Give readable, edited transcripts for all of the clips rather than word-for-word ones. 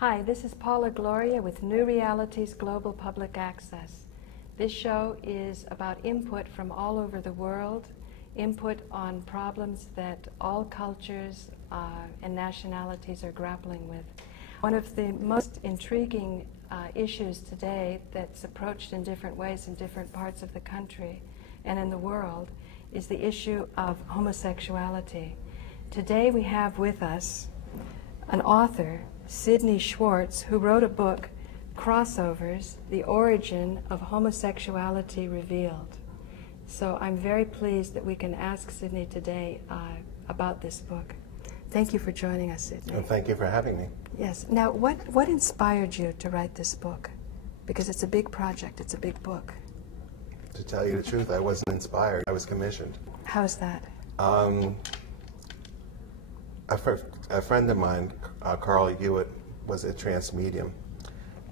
Hi, this is Paula Gloria with New Realities Global Public Access. This show is about input from all over the world, input on problems that all cultures and nationalities are grappling with. One of the most intriguing issues today that's approached in different ways in different parts of the country and in the world is the issue of homosexuality. Today we have with us an author, Sidney Schwartz, who wrote a book, Crossovers, The Origin of Homosexuality Revealed. So I'm very pleased that we can ask Sidney today about this book. Thank you for joining us, Sidney. Well, thank you for having me. Yes. Now, what inspired you to write this book? Because it's a big project, it's a big book. To tell you the truth, I wasn't inspired. I was commissioned. How is that? A friend of mine, Carl Hewitt, was a trance medium.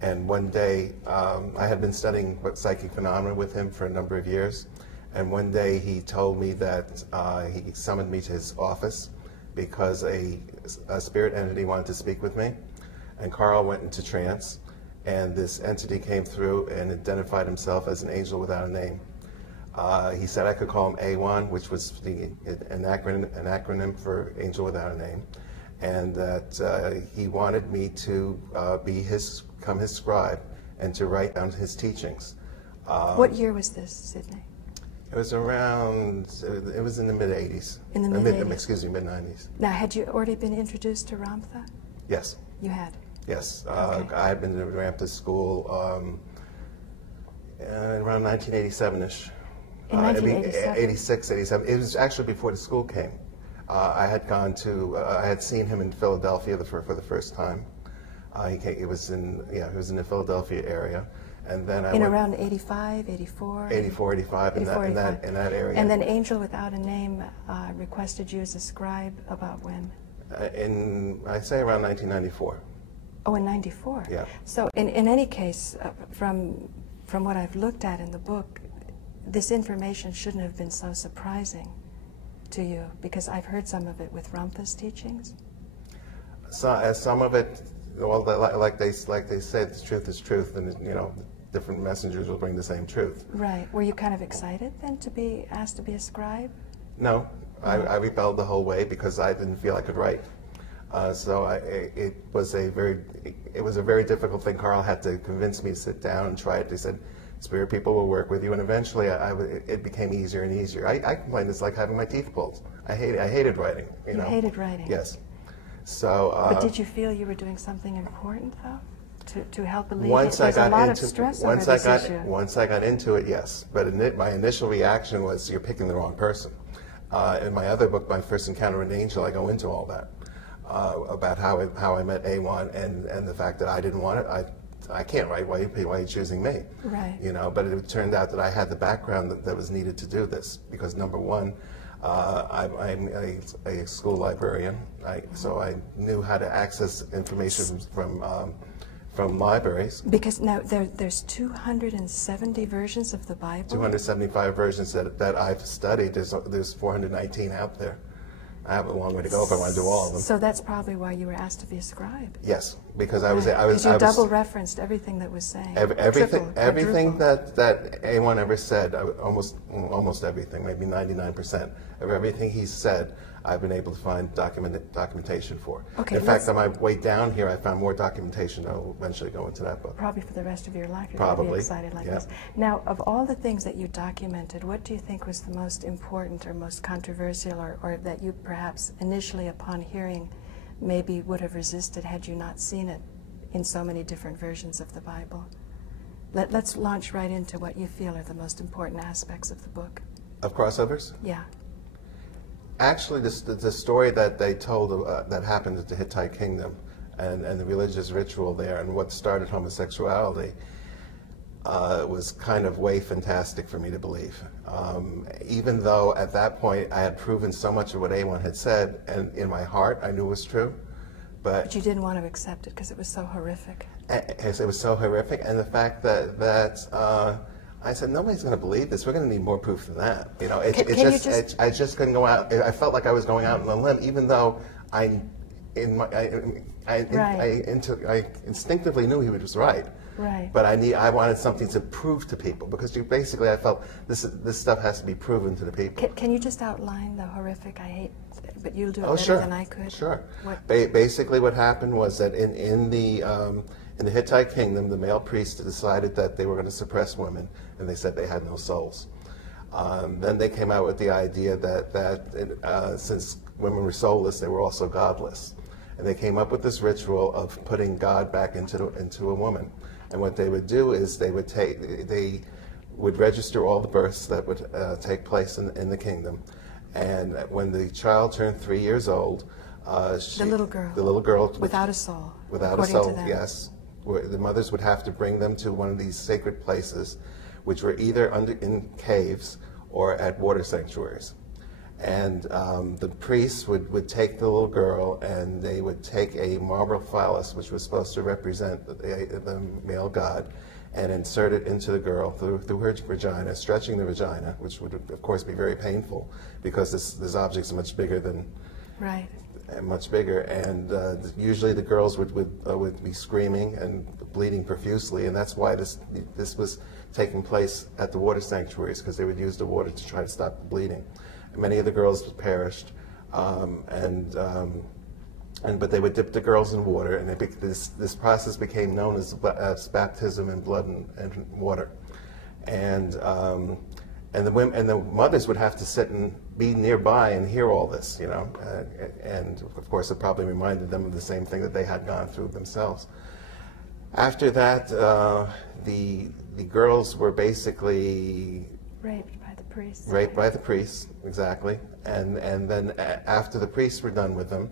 And one day, I had been studying psychic phenomena with him for a number of years. And one day he told me that he summoned me to his office because a spirit entity wanted to speak with me. And Carl went into trance, and this entity came through and identified himself as an angel without a name. He said I could call him A1, which was an acronym for Angel Without a Name, and that he wanted me to become his scribe and to write down his teachings. What year was this, Sidney? It was it was in the mid-'80s. In the mid-'80s? Excuse me, mid-'90s. Now, had you already been introduced to Ramtha? Yes. You had? Yes. Okay. I had been to Ramtha school around 1987-ish. In 1987? 86, 87. It was actually before the school came. I had seen him in Philadelphia for the first time. He was in the Philadelphia area. And then around 85, 84? 84, 85, in that area. And then Angel Without a Name requested you as a scribe about when? I'd say around 1994. Oh, in 94? Yeah. So in any case, from what I've looked at in the book, this information shouldn't have been so surprising to you, because I've heard some of it with Ramtha's teachings. So, some of it, well, like they say, the truth is truth, and different messengers will bring the same truth. Right. Were you kind of excited then to be asked to be a scribe? No, I rebelled the whole way because I didn't feel I could write. It was a very difficult thing. Carl had to convince me to sit down and try it. They said, spirit people will work with you, and eventually it became easier and easier. I complained it's like having my teeth pulled. I hated writing. You hated writing? Yes. So. But did you feel you were doing something important though? To help alleviate? Once There's a lot of stress over this issue. Once I got into it, yes. But my initial reaction was, you're picking the wrong person. In my other book, My First Encounter with an Angel, I go into all that. About how I met A1 and the fact that I didn't want it. I can't write. Why are you choosing me? Right. But it turned out that I had the background that was needed to do this, because number one, I'm a school librarian, so I knew how to access information from libraries. Because now there's 270 versions of the Bible? 275 versions that I've studied. There's 419 out there. I have a long way to go if I want to do all of them. So that's probably why you were asked to be a scribe. Yes, because I was. Because you double referenced everything that was saying. Everything that A1 ever said, almost everything, maybe 99% of everything he said, I've been able to find documentation for. Okay, in fact, on my way down here, I found more documentation that will eventually go into that book. Probably for the rest of your life, you're Probably. going to be excited like this. Now, of all the things that you documented, what do you think was the most important or most controversial, or that you perhaps initially upon hearing maybe would have resisted had you not seen it in so many different versions of the Bible? Let's launch right into what you feel are the most important aspects of the book. Of Crossovers? Yeah. Actually, the story that they told that happened at the Hittite kingdom and the religious ritual there and what started homosexuality was kind of way fantastic for me to believe. Even though at that point I had proven so much of what A1 had said, and in my heart I knew was true. But you didn't want to accept it because it was so horrific. It was so horrific, and the fact that I said, nobody's going to believe this. We're going to need more proof than that. I just couldn't go out. I felt like I was going out on a limb, even though I instinctively knew he was right. Right. But I wanted something to prove to people, because basically I felt this stuff has to be proven to the people. Can you just outline the horrific? I hate, but you'll do it better Sure. than I could. Sure. What? Basically, what happened was that in the Hittite kingdom, the male priests decided that they were going to suppress women, and they said they had no souls. Then they came out with the idea that since women were soulless, they were also godless, and they came up with this ritual of putting God back into a woman. And what they would do is they would register all the births that would take place in the kingdom, and when the child turned 3 years old, the little girl without a soul, without a soul, yes, the mothers would have to bring them to one of these sacred places, which were either in caves or at water sanctuaries. And the priests would take the little girl, and they would take a marble phallus, which was supposed to represent the male god, and insert it into the girl through her vagina, stretching the vagina, which would, of course, be very painful, because this object's much bigger than... Right. Much bigger, and usually the girls would be screaming and bleeding profusely, and that's why this was taking place at the water sanctuaries, because they would use the water to try to stop the bleeding. And many of the girls perished, but they would dip the girls in water, and this process became known as baptism in blood and water, and the mothers would have to sit and be nearby and hear all this, you know, and of course it probably reminded them of the same thing that they had gone through themselves. After that, the girls were basically raped by the priests. Raped by the priests, exactly, and then after the priests were done with them,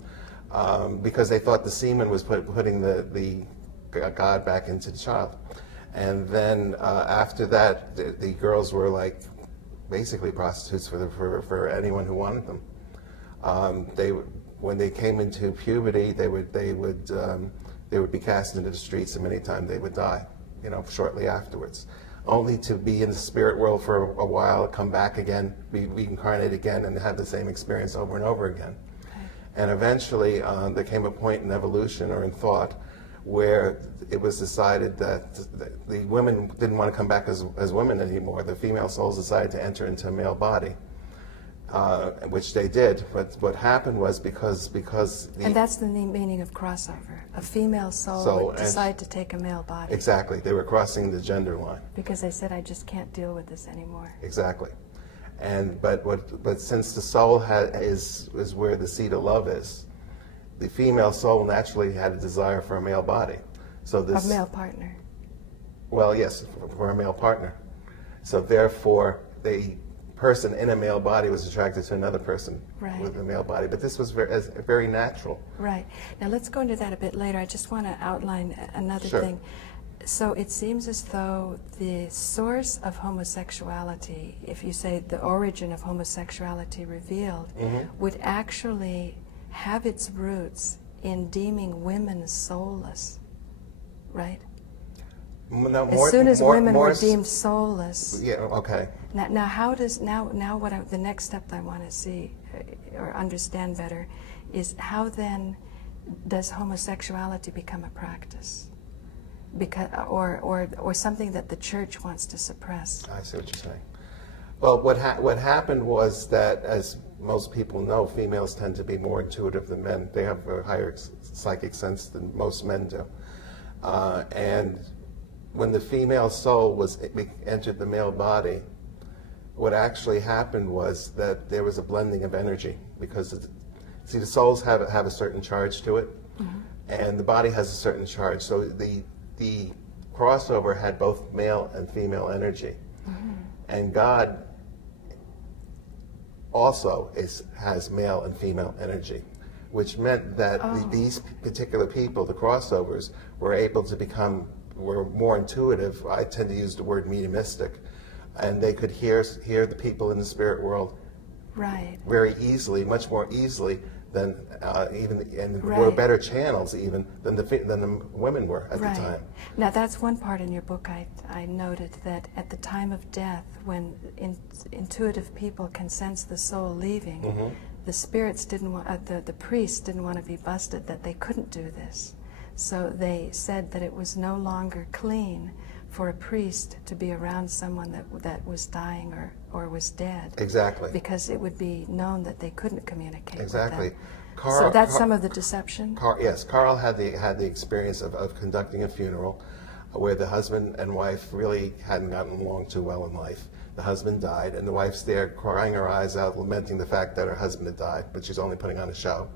because they thought the semen was putting the god back into the child, and then after that, the girls were like basically prostitutes for anyone who wanted them. When they came into puberty, they would be cast into the streets, and many times they would die, you know, shortly afterwards, only to be in the spirit world for a while, come back again, be reincarnated again, and have the same experience over and over again. Okay. And eventually, there came a point in evolution or in thought where it was decided that the women didn't want to come back as women anymore. The female souls decided to enter into a male body, which they did. But what happened was because and that's the meaning of crossover. A female soul would decide to take a male body. Exactly. They were crossing the gender line. Because they said, I just can't deal with this anymore. Exactly. But since the soul is where the seat of love is, the female soul naturally had a desire for a male body. So this, a male partner. Well, yes, for a male partner. So therefore, the person in a male body was attracted to another person with a male body. But this was very natural. Right. Now let's go into that a bit later. I just want to outline another thing. So it seems as though the source of homosexuality, if you say the origin of homosexuality revealed, would actually have its roots in deeming women soulless, right? No, as soon as women were deemed soulless. Yeah. Okay. Now how does the next step I want to see or understand better is how then does homosexuality become a practice? Because or something that the church wants to suppress. I see what you're saying. Well, what happened was that, as most people know, females tend to be more intuitive than men. They have a higher psychic sense than most men do. And when the female soul entered the male body, what actually happened was that there was a blending of energy, because see, the souls have a certain charge to it, and the body has a certain charge. So the crossover had both male and female energy, and God also has male and female energy, which meant that these particular people, the crossovers, were able to were more intuitive. I tend to use the word mediumistic, and they could hear the people in the spirit world very easily, much more easily than were better channels even than the women were at the time. Now that's one part in your book I noted, that at the time of death, when intuitive people can sense the soul leaving, the spirits didn't want, the priests didn't want to be busted that they couldn't do this. So they said that it was no longer clean for a priest to be around someone that was dying or was dead. Exactly. Because it would be known that they couldn't communicate Exactly. with them. So that's some of the deception? Yes, Carl had the experience of conducting a funeral where the husband and wife really hadn't gotten along too well in life. The husband died, and the wife's there crying her eyes out, lamenting the fact that her husband had died, but she's only putting on a show.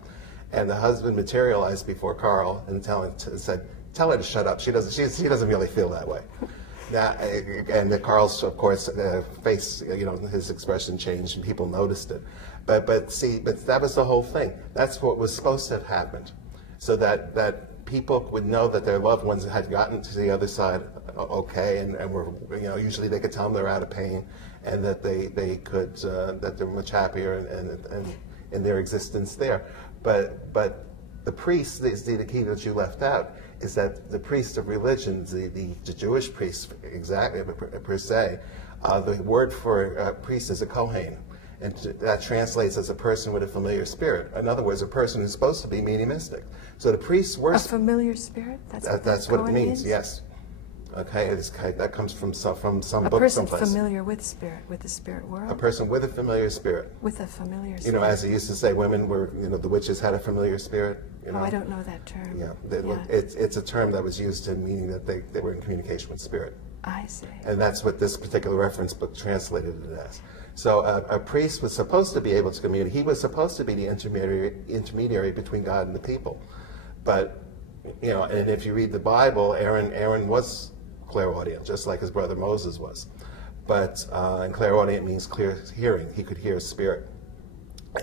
And the husband materialized before Carl and said, "Tell her to shut up. She doesn't really feel that way." And Carl's, of course, face, his expression changed, and people noticed it. But that was the whole thing. That's what was supposed to have happened, so that people would know that their loved ones had gotten to the other side okay, and were, usually they could tell them they're out of pain, and that they could that they're much happier and in their existence there. But the priests, the key that you left out, is that the priests of religions, the Jewish priests exactly per se, the word for priest is a kohen. And that translates as a person with a familiar spirit. In other words, a person who's supposed to be mediumistic. So the priests were... A familiar spirit? That's what it means, yes. Okay, that comes from some book someplace. A person familiar with the spirit world? A person with a familiar spirit. With a familiar spirit. As they used to say, women were, the witches had a familiar spirit. Oh, I don't know that term. Yeah, it's a term that was used to meaning that they were in communication with spirit. I see. And that's what this particular reference book translated it as. So a priest was supposed to be able to communicate. He was supposed to be the intermediary between God and the people. But, and if you read the Bible, Aaron was clairaudient, just like his brother Moses was. But and clairaudient means clear hearing. He could hear spirit.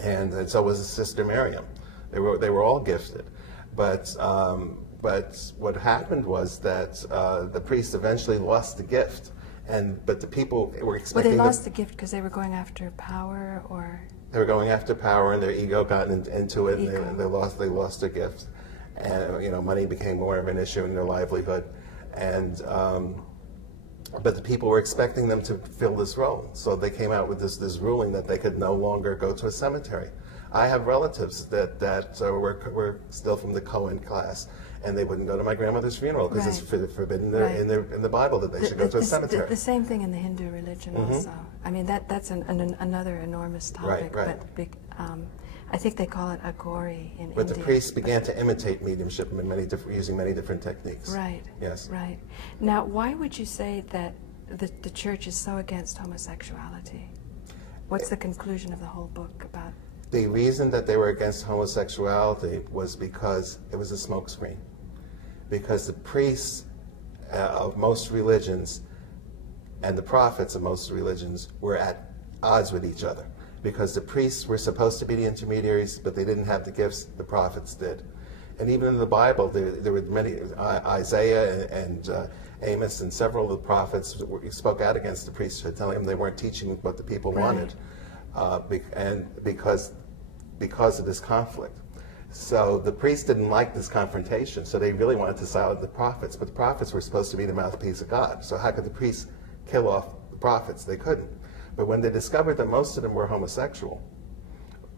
And so was his sister Miriam. They were all gifted. But what happened was that the priest eventually lost the gift. But the people were expecting... Well, they lost the gift because they were going after power, or... They were going after power, and their ego got into it, and they lost their gift. And, money became more of an issue in their livelihood. And, but the people were expecting them to fill this role. So they came out with this ruling that they could no longer go to a cemetery. I have relatives that were still from the Cohen class, and they wouldn't go to my grandmother's funeral because it's forbidden in the Bible that they should go to a cemetery. The same thing in the Hindu religion also. I mean, that's another enormous topic. Right. But I think they call it agori in India. But the priests began to imitate mediumship using many different techniques. Right. Yes. Right. Now, why would you say that the church is so against homosexuality? What's the conclusion of the whole book about? The reason that they were against homosexuality was because it was a smokescreen. Because the priests of most religions and the prophets of most religions were at odds with each other. Because the priests were supposed to be the intermediaries, but they didn't have the gifts the prophets did. And even in the Bible, there were many, Isaiah and Amos and several of the prophets spoke out against the priesthood, telling them they weren't teaching what the people wanted, and because of this conflict. So the priests didn't like this confrontation, so they really wanted to silence the prophets. But the prophets were supposed to be the mouthpiece of God. So how could the priests kill off the prophets? They couldn't. But when they discovered that most of them were homosexual,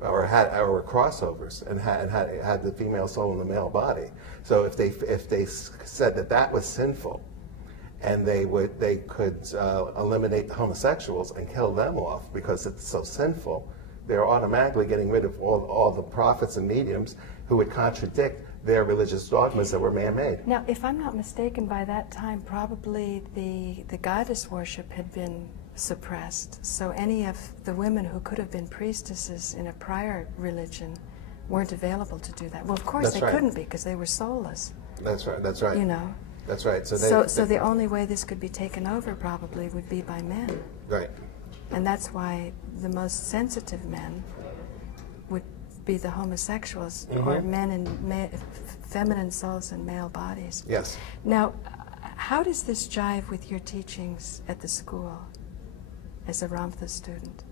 or were crossovers, and had the female soul in the male body, so if they said that was sinful, and they could eliminate the homosexuals and kill them off because it's so sinful, they're automatically getting rid of all the prophets and mediums who would contradict their religious dogmas that were man-made. Now, if I'm not mistaken, by that time, probably the goddess worship had been suppressed. So any of the women who could have been priestesses in a prior religion weren't available to do that. Well, of course, they couldn't be because they were soulless. That's right. That's right. That's right. So the only way this could be taken over probably would be by men. Right. And that's why the most sensitive men would be the homosexuals, or men in feminine souls and male bodies. Yes. Now, how does this jive with your teachings at the school as a Ramtha student?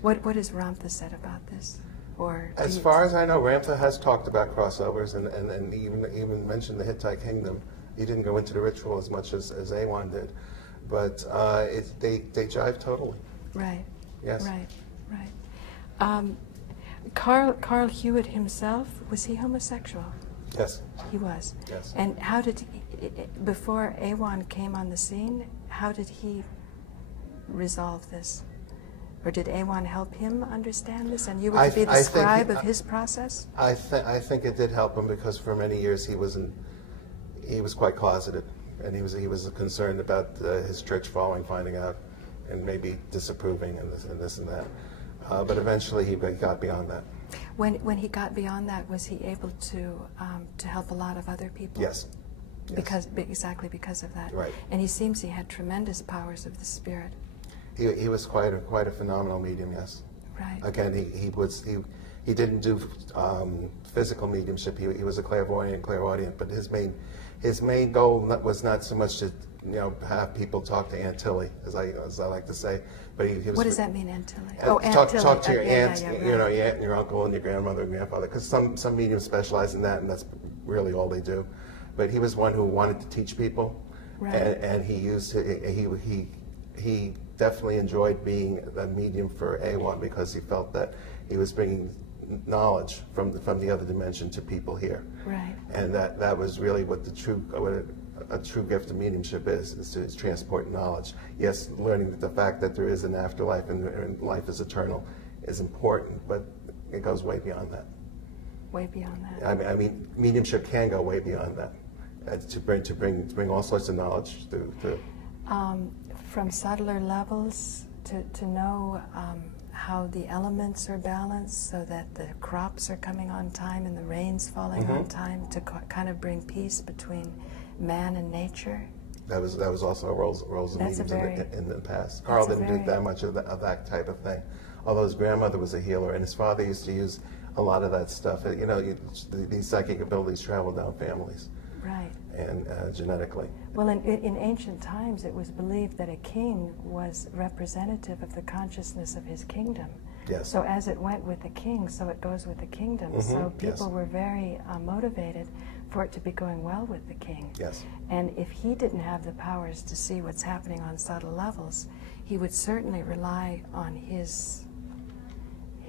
What has Ramtha said about this? Or as far as I know, Ramtha has talked about crossovers and even mentioned the Hittite kingdom. He didn't go into the ritual as much as Awan did. But they jive totally. Right. Yes. Right. Right. Carl Hewitt himself, was he homosexual? Yes. He was. Yes. And how did before Awan came on the scene, how did he resolve this? Or did Awan help him understand this? And you were to be the scribe of his process? I think it did help him, because for many years he was quite closeted, and he was concerned about his church following finding out and maybe disapproving and this and that. But eventually he got beyond that. When he got beyond that, was he able to help a lot of other people? Yes. Exactly because of that. Right. And he seems he had tremendous powers of the spirit. He was quite a phenomenal medium. Yes. Right. Again, he didn't do physical mediumship. He was a clairaudient, but his main goal was not so much to have people talk to Aunt Tilly, as I like to say, but he was. What does that mean, Aunt Tilly? Aunt Tilly. Talk to your aunt, right. your aunt and your uncle and your grandmother and grandfather, because some mediums specialize in that, and that's really all they do. But he was one who wanted to teach people, right. and he definitely enjoyed being a medium for Awan, because he felt that he was bringing knowledge from the other dimension to people here. Right. And that was really what a true gift of mediumship is to transport knowledge. Yes, learning the fact that there is an afterlife and life is eternal is important, but it goes way beyond that. Way beyond that. I mean, mediumship can go way beyond that, to bring all sorts of knowledge to from subtler levels to know how the elements are balanced so that the crops are coming on time and the rain's falling on time, to kind of bring peace between man and nature. That was also a roles of mediums in the past. Carl didn't do that much of that type of thing, although his grandmother was a healer, and his father used to use a lot of that stuff. These psychic abilities travel down families. Right. And genetically. Well, in ancient times, it was believed that a king was representative of the consciousness of his kingdom. Yes. So as it went with the king, so it goes with the kingdom. So people were very motivated for it to be going well with the king. Yes. And if he didn't have the powers to see what's happening on subtle levels, he would certainly rely on his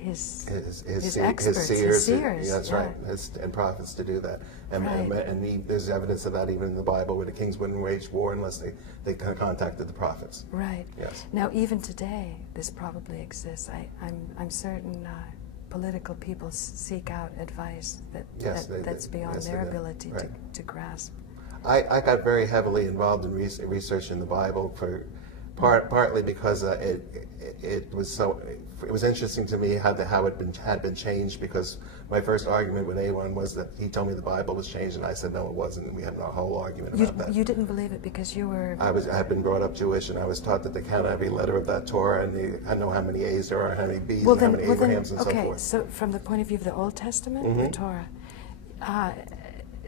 experts, his seers, that's right, and prophets to do that. And there's evidence of that even in the Bible, where the kings wouldn't wage war unless they contacted the prophets. Right. Yes. Now, even today, this probably exists. I'm certain political people seek out advice that's beyond their ability to grasp. I got very heavily involved in research in the Bible partly because it was interesting to me how it had been changed, because my first argument with A1 was that he told me the Bible was changed, and I said no, it wasn't, and we had a whole argument about that. You didn't believe it because you were... I had been brought up Jewish, and I was taught that they count every letter of that Torah, and I know how many A's there are, how many B's, and how many Abrahams, and so forth. Okay, so from the point of view of the Old Testament, the Torah,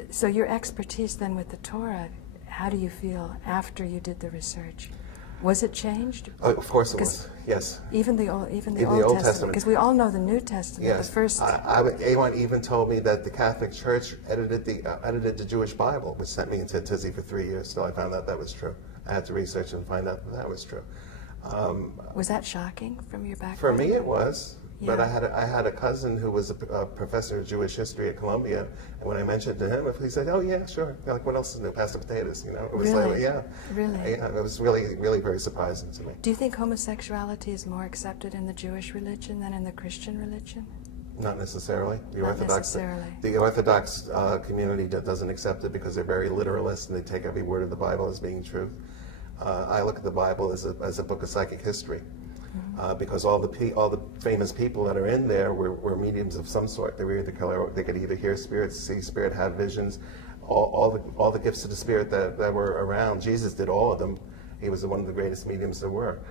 so your expertise then with the Torah, how do you feel after you did the research? Was it changed? Oh, of course it was. Yes. Even the Old Testament, because we all know the New Testament. Yes. The first. A1 even told me that the Catholic Church edited the Jewish Bible, which sent me into a tizzy for 3 years. So I found out that was true. I had to research and find out that was true. Was that shocking from your background? For me, it was. Yeah. But I had a cousin who was a professor of Jewish history at Columbia, and when I mentioned to him, he said, "Oh yeah, sure." Like, what else is new? Pass the potatoes, It was really? Like, yeah, really. Yeah, it was really, really very surprising to me. Do you think homosexuality is more accepted in the Jewish religion than in the Christian religion? Not necessarily. The Orthodox community doesn't accept it because they're very literalist and they take every word of the Bible as being truth. I look at the Bible as a book of psychic history. Because all the famous people that are in there were mediums of some sort. They could either hear spirits, see spirit, have visions, all the gifts of the spirit that were around. Jesus did all of them. He was one of the greatest mediums there were.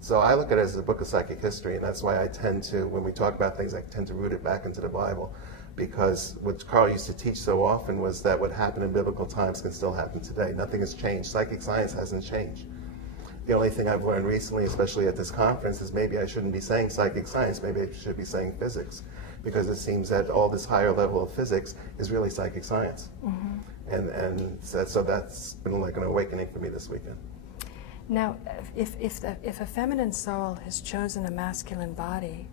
So I look at it as a book of psychic history, and that's why I tend to, when we talk about things, I tend to root it back into the Bible. Because what Carl used to teach so often was that what happened in biblical times can still happen today. Nothing has changed. Psychic science hasn't changed. The only thing I've learned recently, especially at this conference, is maybe I shouldn't be saying psychic science, maybe I should be saying physics, because it seems that all this higher level of physics is really psychic science. And so that's been like an awakening for me this weekend. Now, if a feminine soul has chosen a masculine body,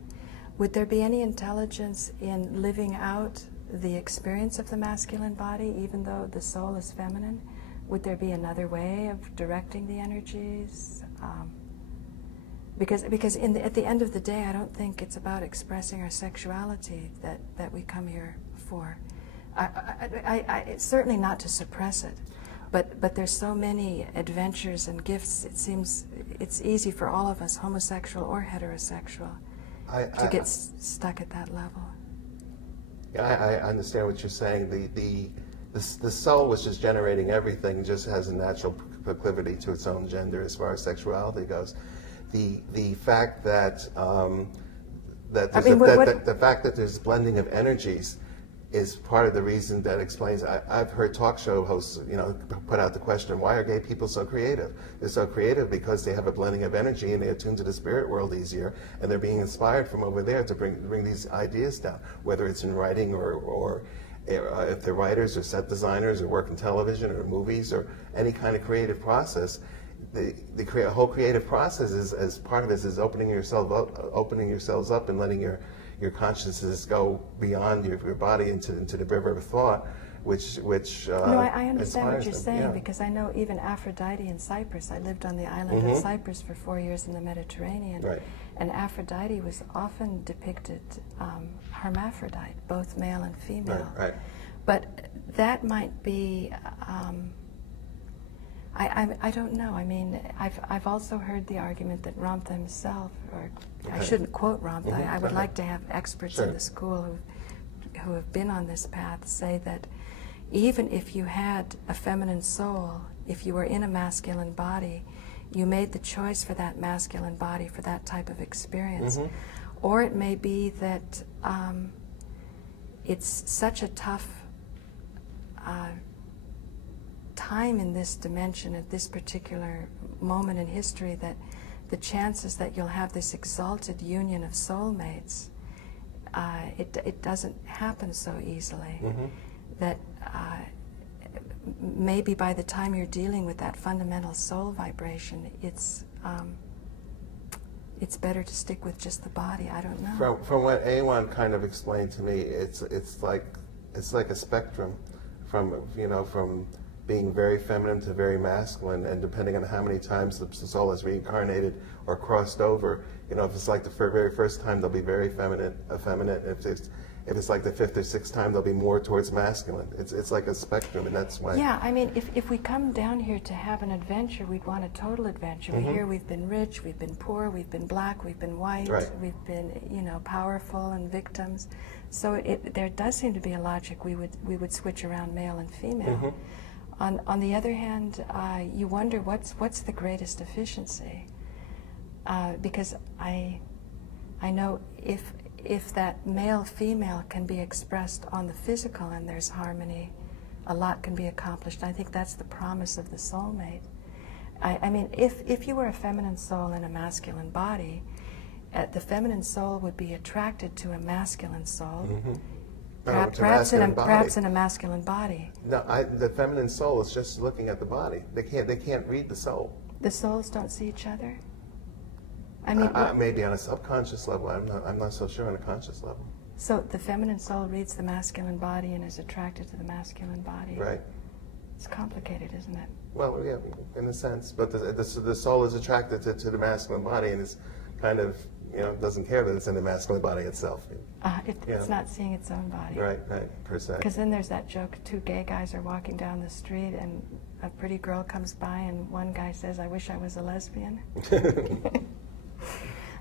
would there be any intelligence in living out the experience of the masculine body, even though the soul is feminine? Would there be another way of directing the energies? Because at the end of the day, I don't think it's about expressing our sexuality that we come here for. It's certainly not to suppress it, but there's so many adventures and gifts. It seems it's easy for all of us, homosexual or heterosexual, to get stuck at that level. I understand what you're saying. The soul, which is generating everything, just has a natural proclivity to its own gender as far as sexuality goes. The fact that the fact that there's blending of energies is part of the reason that explains. I've heard talk show hosts, put out the question, why are gay people so creative? They're so creative because they have a blending of energy and they attune to the spirit world easier, and they're being inspired from over there to bring these ideas down, whether it's in writing or if they're writers or set designers or work in television or movies or any kind of creative process. The whole creative process is, as part of this, is opening yourselves up and letting your consciousness go beyond your body into the river of thought, which no, I understand what you're saying, yeah. Because I know even Aphrodite in Cyprus. I lived on the island of Cyprus for 4 years in the Mediterranean, right. And Aphrodite was often depicted hermaphrodite, both male and female. Right. But that might be. I don't know. I mean, I've also heard the argument that Ramtha himself, or I shouldn't quote Ramtha. I would like to have experts in the school who have been on this path say that even if you had a feminine soul, if you were in a masculine body, you made the choice for that masculine body for that type of experience. Or it may be that it's such a tough time in this dimension at this particular moment in history that the chances that you'll have this exalted union of soulmates, it doesn't happen so easily. That maybe by the time you're dealing with that fundamental soul vibration, it's better to stick with just the body. I don't know. From what Awan kind of explained to me, it's like a spectrum from being very feminine to very masculine, and depending on how many times the soul is reincarnated or crossed over, if it's like the very first time, they'll be very effeminate. If it's like the 5th or 6th time, they'll be more towards masculine. It's like a spectrum, and that's why. Yeah, I mean, if we come down here to have an adventure, we'd want a total adventure. Here we've been rich, we've been poor, we've been black, we've been white, we've been powerful and victims. So there does seem to be a logic. We would switch around male and female. On the other hand, you wonder what's the greatest efficiency, because I know if that male-female can be expressed on the physical and there's harmony, a lot can be accomplished. I think that's the promise of the soulmate. I mean, if you were a feminine soul in a masculine body, the feminine soul would be attracted to a masculine soul. Perhaps in a masculine body. No, the feminine soul is just looking at the body. They can't read the soul. The souls don't see each other? I mean, maybe on a subconscious level. I'm not so sure on a conscious level. So the feminine soul reads the masculine body and is attracted to the masculine body. Right. It's complicated, isn't it? Well, yeah, in a sense. But the soul is attracted to the masculine body, and is kind of, doesn't care that it's in the masculine body itself. It's not seeing its own body. Right, per se. Because then there's that joke, 2 gay guys are walking down the street and a pretty girl comes by and one guy says, "I wish I was a lesbian."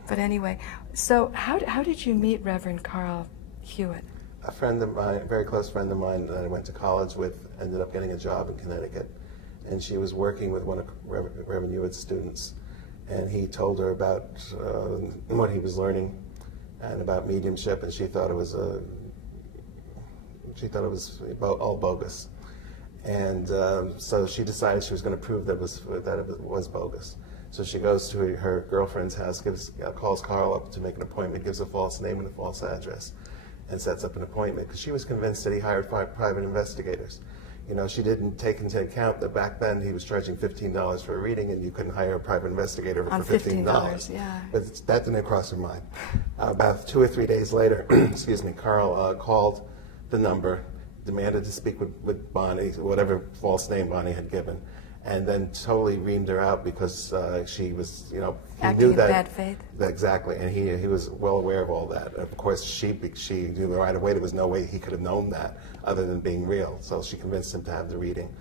But anyway, so how did you meet Reverend Carl Hewitt? A friend of mine, a very close friend of mine that I went to college with, ended up getting a job in Connecticut. And she was working with one of Reverend Hewitt's students. And he told her about what he was learning and about mediumship, and she thought it was all bogus. And so she decided she was going to prove that it was bogus. So she goes to her girlfriend's house, calls Carl up to make an appointment, gives a false name and a false address, and sets up an appointment because she was convinced that he hired 5 private investigators. You know, she didn't take into account that back then he was charging $15 for a reading, and you couldn't hire a private investigator for $15. Yeah. But that didn't cross her mind. About 2 or 3 days later, excuse me, Carl called the number, demanded to speak with Bonnie, whatever false name Bonnie had given, and then totally reamed her out because she was, you know, he acting knew that. in bad faith. Exactly, and he was well aware of all that. Of course, she knew right away there was no way he could have known that other than being real. So she convinced him to have the reading.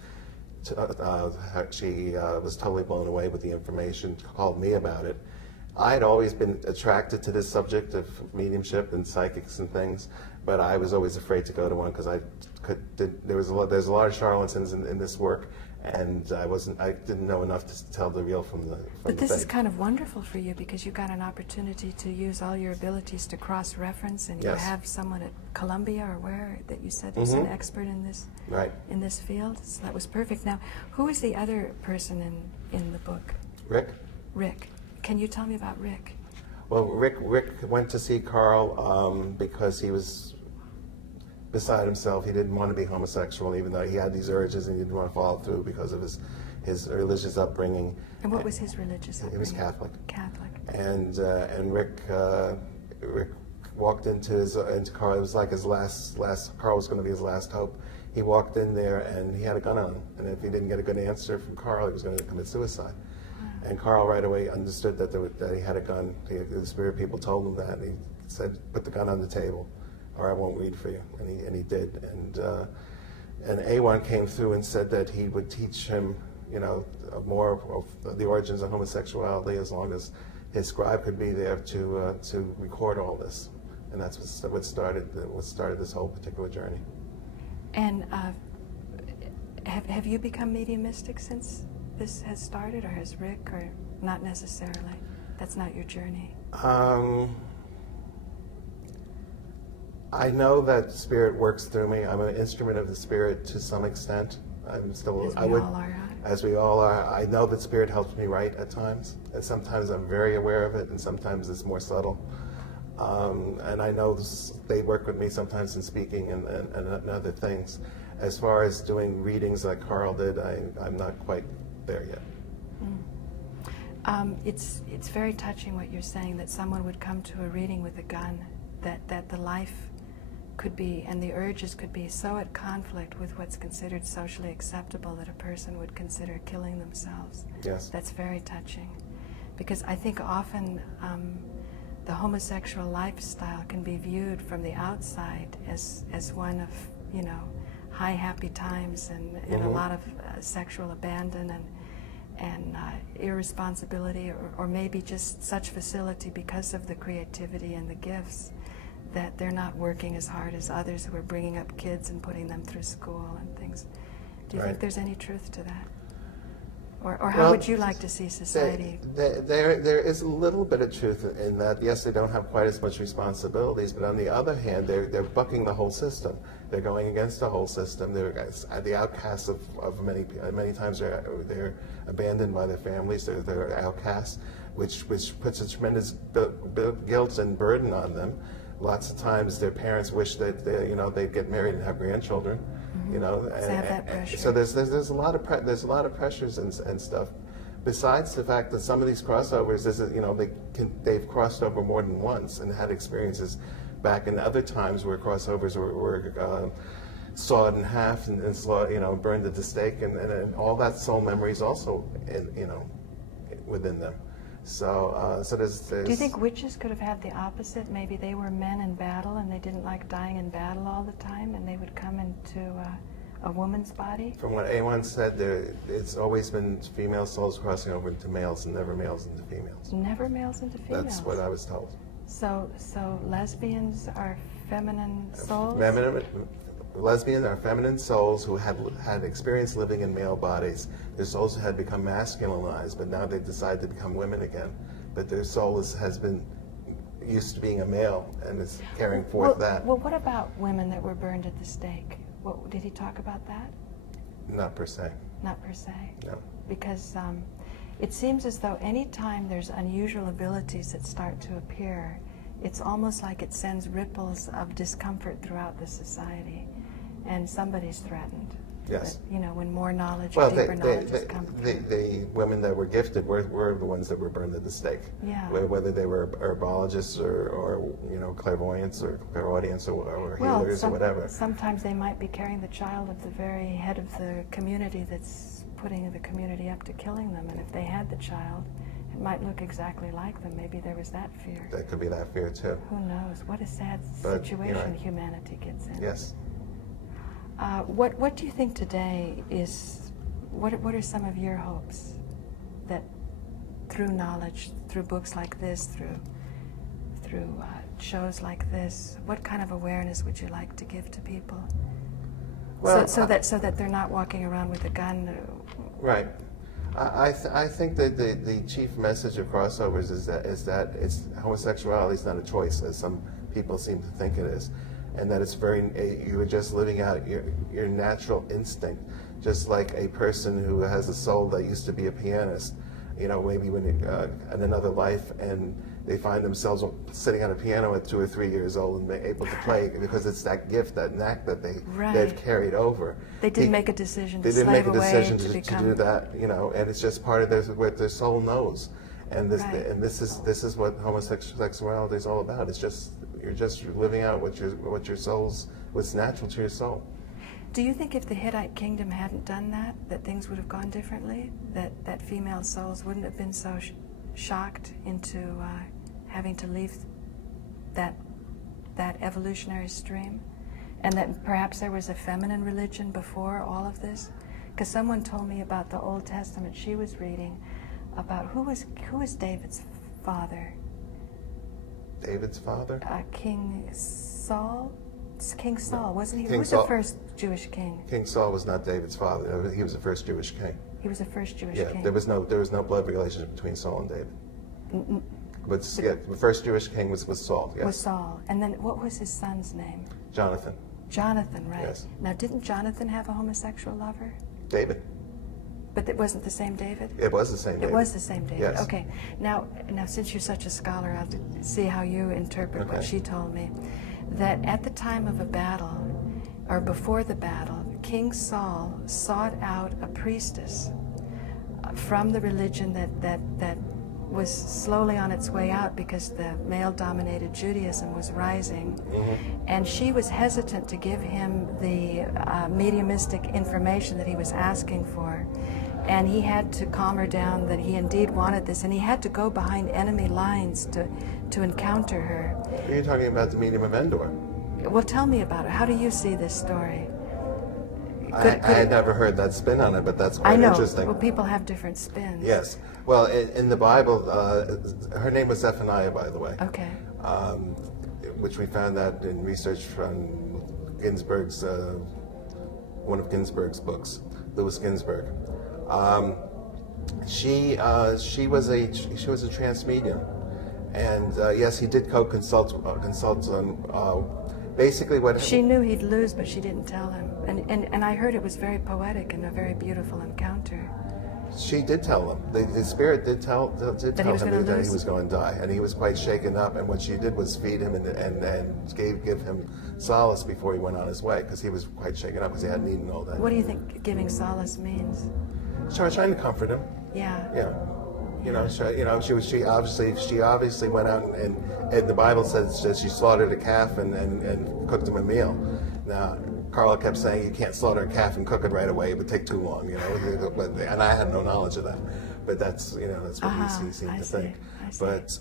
She was totally blown away with the information, called me about it. I had always been attracted to this subject of mediumship and psychics and things, but I was always afraid to go to one because there's a lot of charlatans in this work, and I didn't know enough to tell the real from the But this fake. is kind of wonderful for you because you got an opportunity to use all your abilities to cross-reference, and you Yes. have someone at Columbia or where that you said was an expert in this Right. in this field. So that was perfect. Now, who is the other person in the book? Rick? Rick. Can you tell me about Rick? Well, Rick went to see Carl because he was beside himself. He didn't want to be homosexual, even though he had these urges, and he didn't want to follow through because of his religious upbringing. And what was his religious upbringing? He was Catholic. Catholic. And Rick walked into Carl. It was like his last. Carl was going to be his last hope. He walked in there, and he had a gun on him. And if he didn't get a good answer from Carl, he was going to commit suicide. And Carl right away understood that he had a gun. The spirit people told him that. And he said, "Put the gun on the table, or I won't read for you." And he did. And A1 came through and said that he would teach him, you know, more of the origins of homosexuality as long as his scribe could be there to record all this. And that's what started this whole particular journey. And have you become mediumistic since this has started, or has Rick, or not necessarily? That's not your journey. I know that spirit works through me. I'm an instrument of the spirit to some extent. I'm still. As we all are. I know that spirit helps me write at times, and sometimes I'm very aware of it, and sometimes it's more subtle. And I know they work with me sometimes in speaking and other things. As far as doing readings like Carl did, I'm not quite there yet. It's very touching what you're saying, that someone would come to a reading with a gun, that the life could be, and the urges could be so at conflict with what's considered socially acceptable that a person would consider killing themselves. Yes. That's very touching. Because I think often the homosexual lifestyle can be viewed from the outside as one of, you know, high happy times and a lot of sexual abandon and irresponsibility, or maybe just such facility because of the creativity and the gifts that they're not working as hard as others who are bringing up kids and putting them through school and things. Do you think there's any truth to that? Or how would you like to see society? There is a little bit of truth in that. Yes, they don't have quite as much responsibilities, but on the other hand, they're bucking the whole system. They're going against the whole system. They're the outcasts of many times. They're abandoned by their families. They're outcasts, which puts a tremendous guilt and burden on them. Lots of times, their parents wish that they'd get married and have grandchildren. You know, so there's a lot of pressures and stuff. Besides the fact that some of these crossovers, they've crossed over more than once and had experiences back in other times where crossovers were sawed in half and burned at the stake, and all that soul memory is also within them. So there's. Do you think witches could have had the opposite? Maybe they were men in battle and they didn't like dying in battle all the time, and they would come into a woman's body? From what A1 said, it's always been female souls crossing over into males and never males into females. Never males into females? That's what I was told. So lesbians are feminine souls? Lesbians are feminine souls who had experience living in male bodies. Their souls had become masculinized, but now they've decided to become women again. But their soul has been used to being a male and is carrying forth that. Well, what about women that were burned at the stake? Did he talk about that? Not per se. Not per se? No. Because it seems as though any time there's unusual abilities that start to appear, it's almost like it sends ripples of discomfort throughout the society, and somebody's threatened. Yes. But, you know, when more knowledge, Well, deeper knowledge has come. the women that were gifted were the ones that were burned at the stake. Yeah. Whether they were herbologists or you know, clairvoyants or clairaudients or healers or whatever. Sometimes they might be carrying the child of the very head of the community that's putting the community up to killing them. And if they had the child, it might look exactly like them. Maybe there was that fear. That could be that fear too. Who knows? What a sad situation humanity gets in. Yes. What do you think today is, what are some of your hopes that through knowledge, through books like this, through shows like this, what kind of awareness would you like to give to people? Well, so that they're not walking around with a gun. Right. I think that the chief message of crossovers is that homosexuality is not a choice, as some people seem to think it is, and that it's you are just living out your natural instinct, just like a person who has a soul that used to be a pianist, you know, maybe when in another life, and they find themselves sitting on a piano at 2 or 3 years old and able to play because it's that gift, that knack that they've carried over. They didn't make a decision to They didn't make a decision to do that, you know, and it's just part of what their soul knows. And this is what homosexuality is all about. It's just you're just living out what's natural to your soul. Do you think if the Hittite kingdom hadn't done that things would have gone differently? That female souls wouldn't have been so shocked into having to leave that evolutionary stream, and that perhaps there was a feminine religion before all of this? Because someone told me about the Old Testament she was reading about who was David's father. David's father? King Saul. King Saul, wasn't he? King Who was the first Jewish king? King Saul was not David's father. He was the first Jewish king. He was the first Jewish king. There was no blood relationship between Saul and David. But the first Jewish king was Saul. Yes. Was Saul, and then what was his son's name? Jonathan. Jonathan, right? Yes. Now, didn't Jonathan have a homosexual lover? David. But it wasn't the same David? It was the same David. It was the same David. Yes. Okay. Now, since you're such a scholar, I'll see how you interpret what she told me. That at the time of a battle, or before the battle, King Saul sought out a priestess from the religion that was slowly on its way out because the male-dominated Judaism was rising. And she was hesitant to give him the mediumistic information that he was asking for. And he had to calm her down that he indeed wanted this, and he had to go behind enemy lines to encounter her. You're talking about the medium of Endor. Well, tell me about it. How do you see this story? I had never heard that spin on it, but that's quite interesting. Well, people have different spins. Yes. Well, in the Bible, her name was Zephaniah, by the way. Okay. Which we found out in research from Ginsberg's, one of Ginsberg's books, Louis Ginsberg. She was a trance medium, and yes, he did consult on basically what she knew he'd lose, but she didn't tell him. And I heard it was very poetic and a very beautiful encounter. She did tell him. The spirit did tell him that he was going to die, and he was quite shaken up. And what she did was feed him and give him solace before he went on his way, because he was quite shaken up because he hadn't eaten all day. What do you think giving solace means? Trying to comfort him. Yeah. Yeah. She obviously went out and the Bible says that she slaughtered a calf and cooked him a meal. Now, Carla kept saying you can't slaughter a calf and cook it right away; it would take too long, and I had no knowledge of that. But that's what he seemed to think. I see. But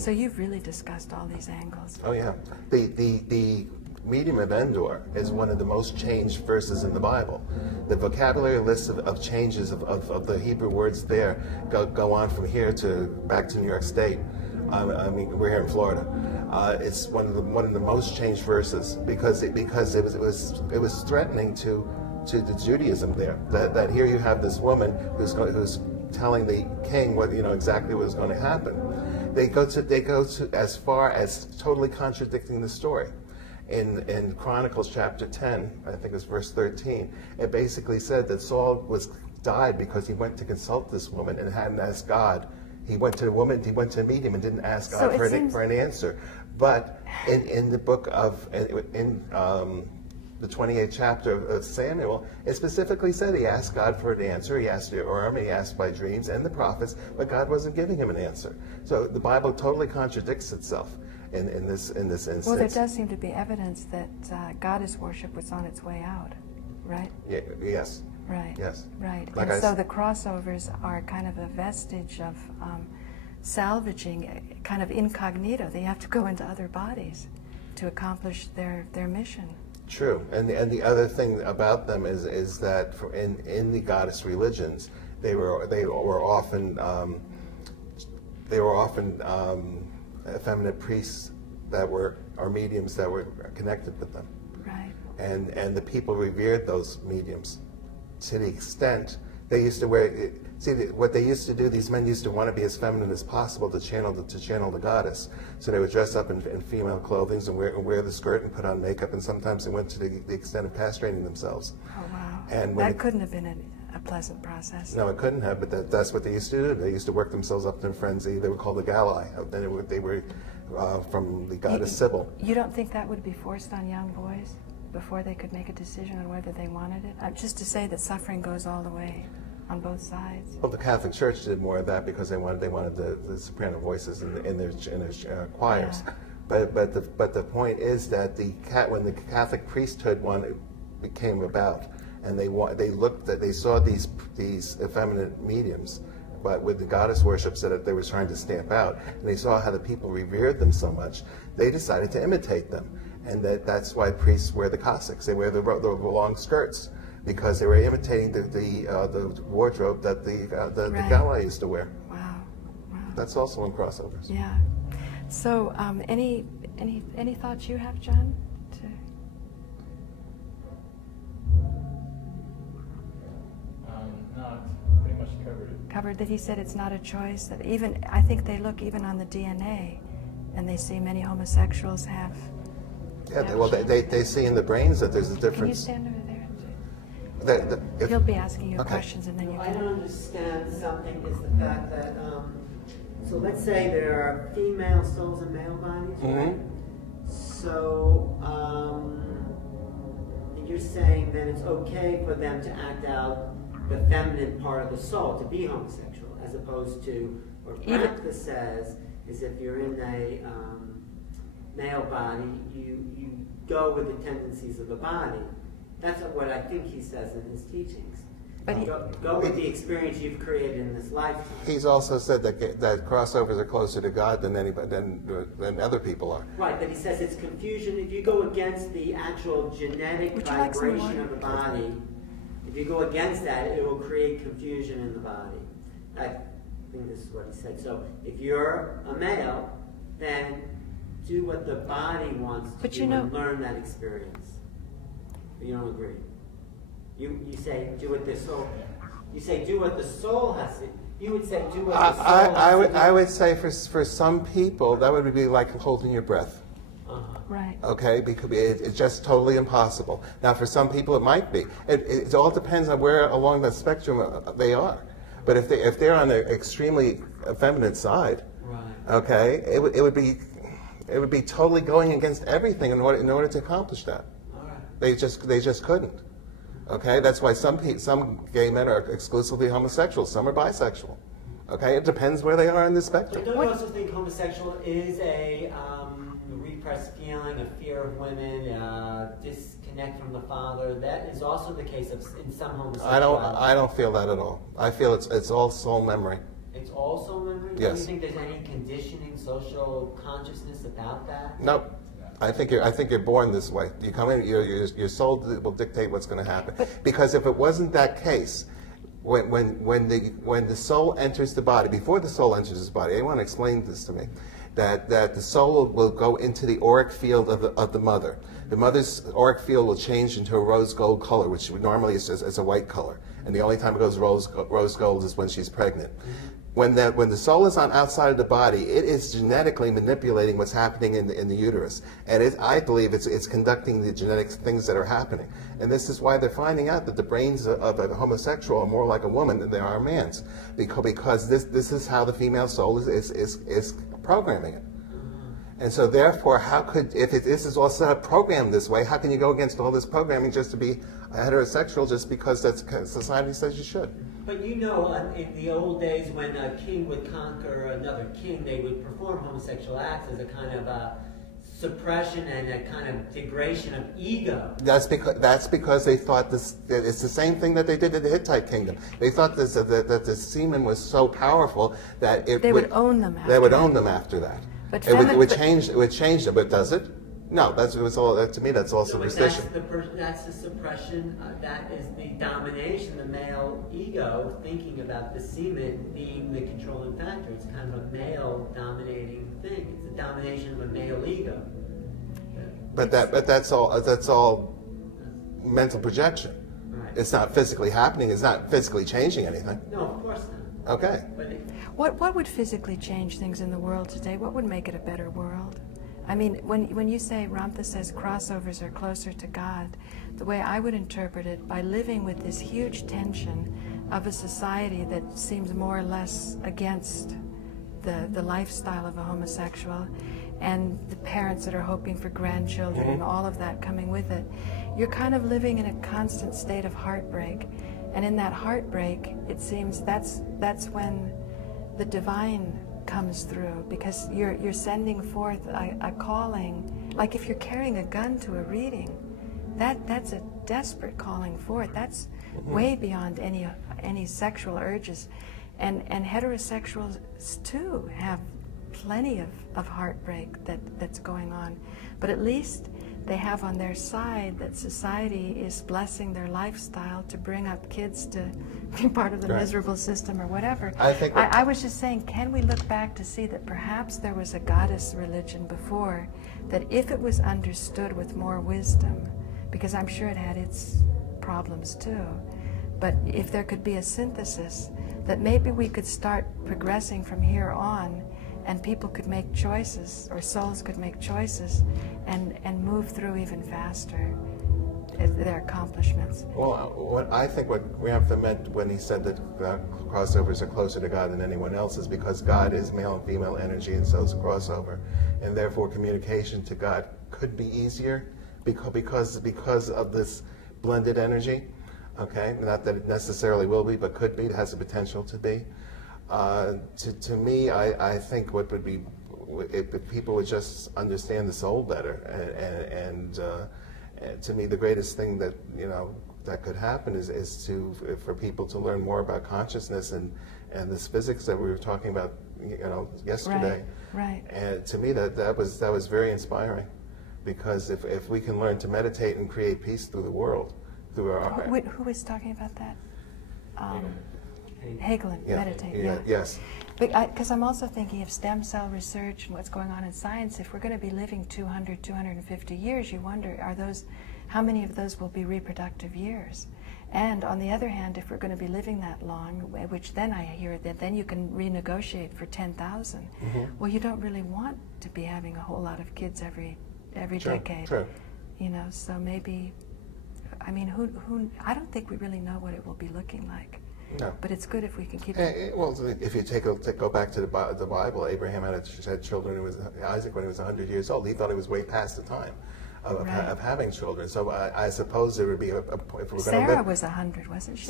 so you've really discussed all these angles. Oh yeah, the medium of Endor is one of the most changed verses in the Bible. The vocabulary list of changes of the Hebrew words there go on from here to back to New York State. I mean, we're here in Florida. It's one of the most changed verses because it was threatening to the Judaism there. That here you have this woman who's telling the king exactly what was going to happen. They go to as far as totally contradicting the story. In Chronicles chapter 10, I think it's verse 13, it basically said that Saul died because he went to consult this woman and hadn't asked God. He went to a medium and didn't ask God for an answer. But in the book of the 28th chapter of Samuel, it specifically said he asked God for an answer. He asked Urim, he asked by dreams and the prophets, but God wasn't giving him an answer. So the Bible totally contradicts itself in this instance. Well, there does seem to be evidence that goddess worship was on its way out, right? Yeah, yes. Right. Yes. Right. Like and so the crossovers are kind of a vestige of salvaging, kind of incognito. They have to go into other bodies to accomplish their mission. True, and the other thing about them is that in the goddess religions, they were often effeminate priests or mediums that were connected with them. Right. And the people revered those mediums to the extent they used to wear. See, what they used to do, these men used to want to be as feminine as possible to channel the goddess. So they would dress up in female clothing and wear the skirt and put on makeup, and sometimes they went to the extent of castrating themselves. Oh, wow. And that couldn't have been a pleasant process. No, it couldn't have, but that's what they used to do. They used to work themselves up in frenzy. They were called the Galli. They were from the goddess Sybil. You don't think that would be forced on young boys before they could make a decision on whether they wanted it? Just to say that suffering goes all the way on both sides. Well, the Catholic Church did more of that because they wanted the soprano voices in their choirs. Yeah. But the point is that when the Catholic priesthood came about, and they saw these effeminate mediums, but with the goddess worships that they were trying to stamp out, and they saw how the people revered them so much, they decided to imitate them, and that's why priests wear the cassocks. They wear the long skirts, because they were imitating the wardrobe that the Galli used to wear. Wow. That's also in crossovers. Yeah. So, any thoughts you have, John? No, pretty much covered it. Covered that he said it's not a choice. That I think they look even on the DNA, and they see many homosexuals have. Yeah. Well, they see in the brains that there's a difference. Can you stand over there? He'll be asking you questions, and then you I can. don't understand something is the fact that, so let's say there are female souls and male bodies, right? So, and you're saying that it's okay for them to act out the feminine part of the soul, to be homosexual, as opposed to, what practice says is if you're in a male body, you go with the tendencies of the body. That's what I think he says in his teachings. But go with the experience you've created in this lifetime. He's also said that crossovers are closer to God than other people are. Right, but he says it's confusion. If you go against the actual genetic vibration of the body, if you go against that, it will create confusion in the body. I think this is what he said. So if you're a male, then do what the body wants to do and learn that experience. You don't agree. You say do what the soul. You say do what the soul has to. You would say do what the soul has to do. I would say for some people that would be like holding your breath. Right. Okay, because it's just totally impossible. Now, for some people, it might be. It all depends on where along the spectrum they are. But if they're on the extremely effeminate side, okay, it would be totally going against everything in order to accomplish that. They just couldn't. Okay, that's why some gay men are exclusively homosexual. Some are bisexual. Okay, it depends where they are in the spectrum. But don't you also think homosexual is a repressed feeling, a fear of women, disconnect from the father? That is also the case in some homosexuality. I don't feel that at all. I feel it's all soul memory. It's all soul memory? Yes. Do you think there's any conditioning, social consciousness about that? Nope. I think you're born this way. You come in, your soul will dictate what's going to happen. Because if it wasn't that case, when the soul enters the body, before the soul enters the body, I want to explain this to me, that the soul will go into the auric field of the mother. The mother's auric field will change into a rose gold color, which normally is a white color, and the only time it goes rose gold is when she's pregnant. When the soul is outside of the body, it is genetically manipulating what's happening in the uterus, and I believe it's conducting the genetic things that are happening. And this is why they're finding out that the brains of a homosexual are more like a woman than they are a man's, because this is how the female soul is programming it. And so therefore, how could, if this is all set up programmed this way, how can you go against all this programming just to be a heterosexual just because that's society says you should? But you know, in the old days when a king would conquer another king, they would perform homosexual acts as a kind of suppression and a kind of degradation of ego. That's because they thought this. It's the same thing that they did in the Hittite kingdom. They thought that the semen was so powerful that they would own them. They would own them after that. But it would change. It would change them. But does it? No. That's it was all. To me, that's all superstition. That's the suppression. That is the domination, the male ego, thinking about the semen being the controlling factor. It's kind of a male dominating thing. It's a domination of a male ego. But that's all mental projection. Right. It's not physically happening. It's not physically changing anything. No, of course not. Okay. What would physically change things in the world today? What would make it a better world? I mean, when you say, Ramtha says crossovers are closer to God, the way I would interpret it, by living with this huge tension of a society that seems more or less against the lifestyle of a homosexual, and the parents that are hoping for grandchildren and all of that coming with it, you're kind of living in a constant state of heartbreak. And in that heartbreak, it seems that's when the divine comes through, because you're sending forth a calling. Like if you're carrying a gun to a reading, that's a desperate calling forth. That's way beyond any sexual urges. And heterosexuals too have plenty of heartbreak that's going on. But at least they have on their side that society is blessing their lifestyle to bring up kids to be part of the miserable system or whatever. I was just saying, can we look back to see that perhaps there was a goddess religion before, that if it was understood with more wisdom, because I'm sure it had its problems too, but if there could be a synthesis, that maybe we could start progressing from here on, and people could make choices, or souls could make choices, and move through even faster their accomplishments. Well, I think what Ramtha meant when he said that crossovers are closer to God than anyone else is because God is male and female energy, and so is a crossover, and therefore communication to God could be easier because of this blended energy. Okay, not that it necessarily will be, but could be. It has the potential to be. To me, I think what would be, if people would just understand the soul better, and to me, the greatest thing that that could happen is for people to learn more about consciousness and this physics that we were talking about, yesterday. Right. And to me, that was very inspiring, because if we can learn to meditate and create peace through the world, through our who was talking about that? Hagelin, meditate. Yes. Because I'm also thinking of stem cell research and what's going on in science. If we're going to be living 200, 250 years, you wonder, how many of those will be reproductive years? And on the other hand, if we're going to be living that long, which then I hear that then you can renegotiate for 10,000. Well, you don't really want to be having a whole lot of kids every decade. True. So maybe, I mean, who? I don't think we really know what it will be looking like. No. But it's good if we can keep well, if you go back to the Bible, Abraham had children. Isaac when he was 100 years old. He thought he was way past the time of having children. So I suppose there would be if we're going to Sarah was 100, wasn't she?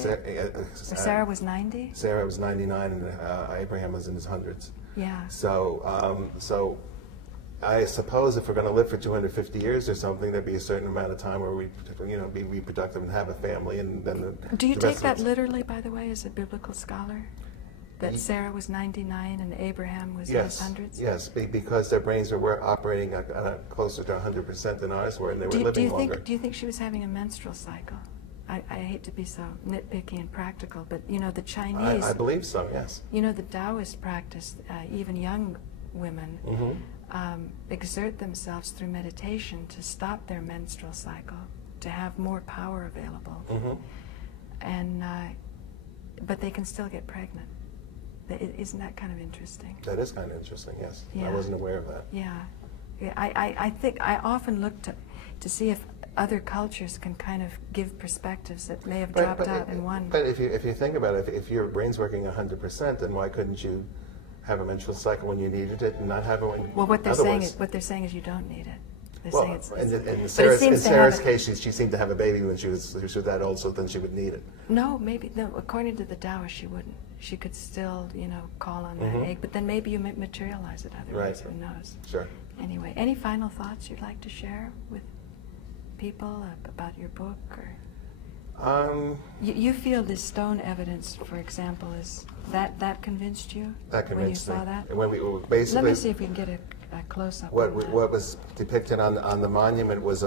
Sarah was 90? Sarah was 99, and Abraham was in his hundreds. Yeah. So I suppose if we're going to live for 250 years or something, there'd be a certain amount of time where we, be reproductive and have a family, and then Do you take that literally, by the way, as a biblical scholar? That Sarah was 99 and Abraham was in his hundreds? Yes, because their brains were operating closer to 100% than ours were, and they were living longer. Do you think she was having a menstrual cycle? I hate to be so nitpicky and practical, but the Chinese... I believe so, yes. The Taoist practice, even young women, exert themselves through meditation to stop their menstrual cycle, to have more power available. And but they can still get pregnant. Isn't that kind of interesting? That is kind of interesting, yes. Yeah. I wasn't aware of that. Yeah. I think I often look to see if other cultures can kind of give perspectives that may have dropped out in one. But if you think about it, if your brain's working 100%, then why couldn't you have a menstrual cycle when you needed it and not have it when Well, what they're otherwise. saying is you don't need it. They're Well, saying it's, in but Sarah's, it seems in to have Sarah's a- case, she seemed to have a baby when she was that old, so then she would need it. No, maybe no. According to the Taoist, she wouldn't. She could still, call on that Mhm. egg, but then maybe you might materialize it otherwise. Right. Who knows? Sure. Anyway, any final thoughts you'd like to share with people about your book, or you feel this stone evidence, for example, is that convinced you? That convinced me. when you saw that? And when we basically, Let me see if we can get a close up. what was depicted on the monument was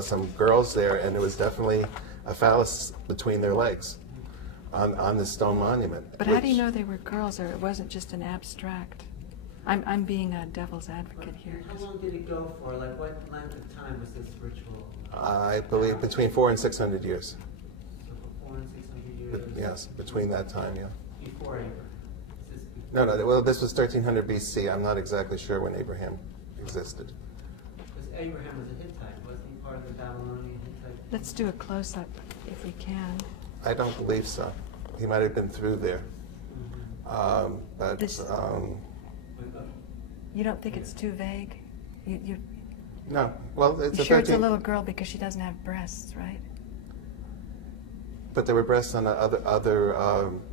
some girls there, and there was definitely a phallus between their legs on the stone monument. But how do you know they were girls, or it wasn't just an abstract? I'm being a devil's advocate here. How long did it go for? Like, what length of time was this ritual? I believe between 400 and 600 years. So for 400 and 600 years? But yes, between that time, yeah. Before Abraham? Is this No, well, this was 1300 BC. I'm not exactly sure when Abraham existed. Because Abraham was a Hittite, wasn't he part of the Babylonian Hittite? Let's do a close up if we can. I don't believe so. He might have been through there. But This- You don't think it's too vague? You no. Well, it's you're a sure it's a 13. little girl because she doesn't have breasts, right? But there were breasts on other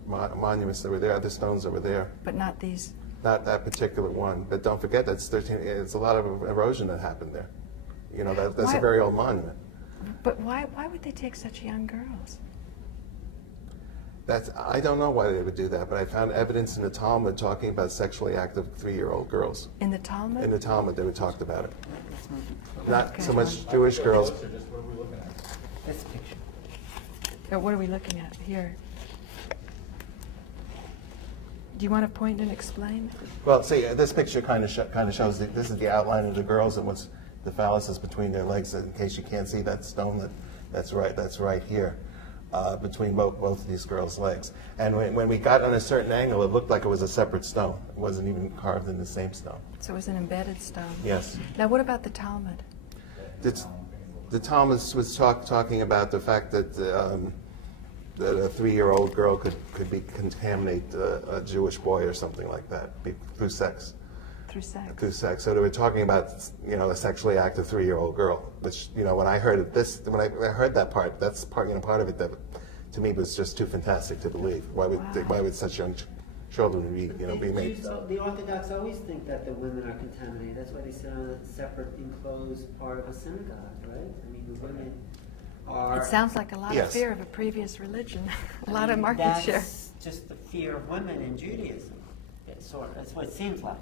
monuments that were there, other stones that were there. But not these. Not that particular one. But don't forget that's 13. It's a lot of erosion that happened there. That's Why- a very old monument. But why would they take such young girls? I don't know why they would do that, but I found evidence in the Talmud talking about sexually active 3-year-old girls. In the Talmud? In the Talmud, they would talked about it. Not Okay. so much Jewish girls. Or just what are we looking at? This picture. Or what are we looking at here? Do you want to point and explain? Well, see, this picture kind of shows this is the outline of the girls and what's the phallus is between their legs. In case you can't see that stone, that's right here. Between both of these girls' legs. And when we got on a certain angle, it looked like it was a separate stone. It wasn't even carved in the same stone. So it was an embedded stone. Yes. Now what about the Talmud? The Talmud was talking about the fact that that a 3-year-old girl could contaminate a Jewish boy or something like that through sex. Through sex. Through sex. So they were talking about a sexually active 3-year-old girl, which when I heard when I heard that part, that's part part of it that to me was just too fantastic to believe. Why would such young children be made? The Orthodox always think that the women are contaminated. That's why they sit on a separate enclosed part of a synagogue, right? I mean, the women are. It sounds like a lot Yes. of fear of a previous religion, a lot of market That's share. just the fear of women in Judaism. That's what it seems like.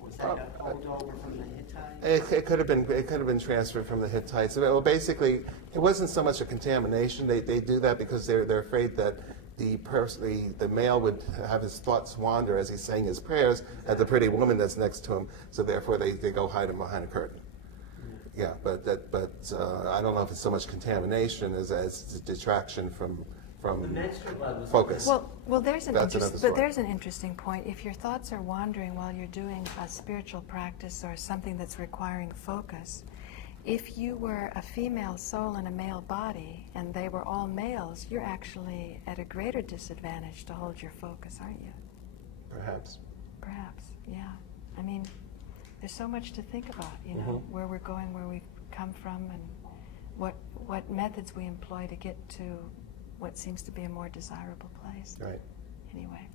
Was that a holdover from the Hittites? It could have been transferred from the Hittites. Well, basically, it wasn't so much a contamination. They do that because they're afraid that the male would have his thoughts wander as he's saying his prayers at the pretty woman that's next to him. So therefore, they go hide him behind a curtain. Yeah, but I don't know if it's so much contamination as detraction from The menstrual blood was focus. Well, there's That's another story. there's an interesting point. If your thoughts are wandering while you're doing a spiritual practice or something that's requiring focus, if you were a female soul in a male body and they were all males, you're actually at a greater disadvantage to hold your focus, aren't you? Perhaps. Perhaps, yeah. I mean, there's so much to think about, Mhm. where we're going, where we've come from, and what methods we employ to get to what seems to be a more desirable place. Right. Anyway,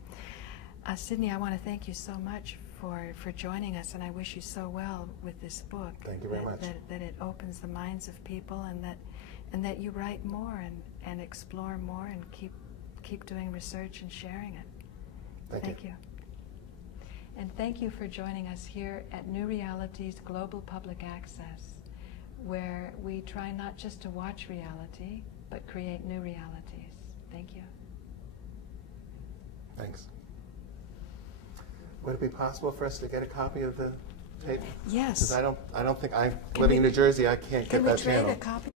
Sidney, I want to thank you so much for joining us, and I wish you so well with this book. Thank you very much. That it opens the minds of people, and that you write more and explore more and keep doing research and sharing it. Thank you. And thank you for joining us here at New Realities Global Public Access, where we try not just to watch reality, but create new realities. Thank you. Thanks. Would it be possible for us to get a copy of the tape? Yes. Because I don't think living in New Jersey, I can't get Can we that trade channel. a copy?